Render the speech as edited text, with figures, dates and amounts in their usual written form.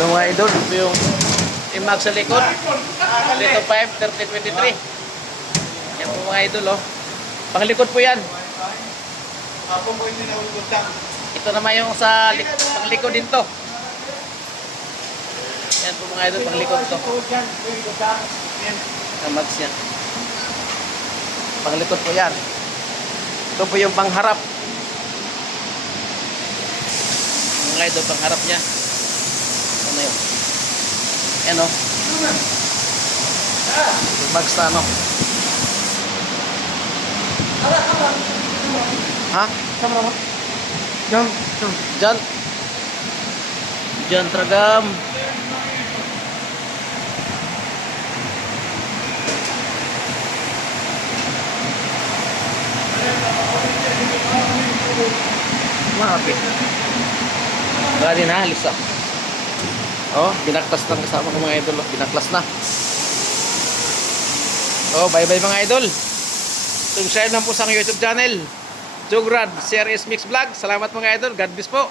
Mga idol, ito yung Imax sa likod. 325, 3023. Yan po mga idol, oh. Panglikod po yan. Ito naman yung sa panglikod din to. Yan po mga idol, panglikod to. Imax yan. Panglikod po yan. Ito po yung pangharap. Mga idol, pangharap niya. Ano yun? Ano? Bags na ano? Ha? Diyan. Diyan Tragam. Maapit. Gani na, halis ah. Oh, binaklas lang kasama ko mga idol. Binaklas na. Oh, bye-bye mga idol. Subscribe na po sa YouTube channel. Jograd CRS Mix Vlog. Salamat mga idol. God bless po.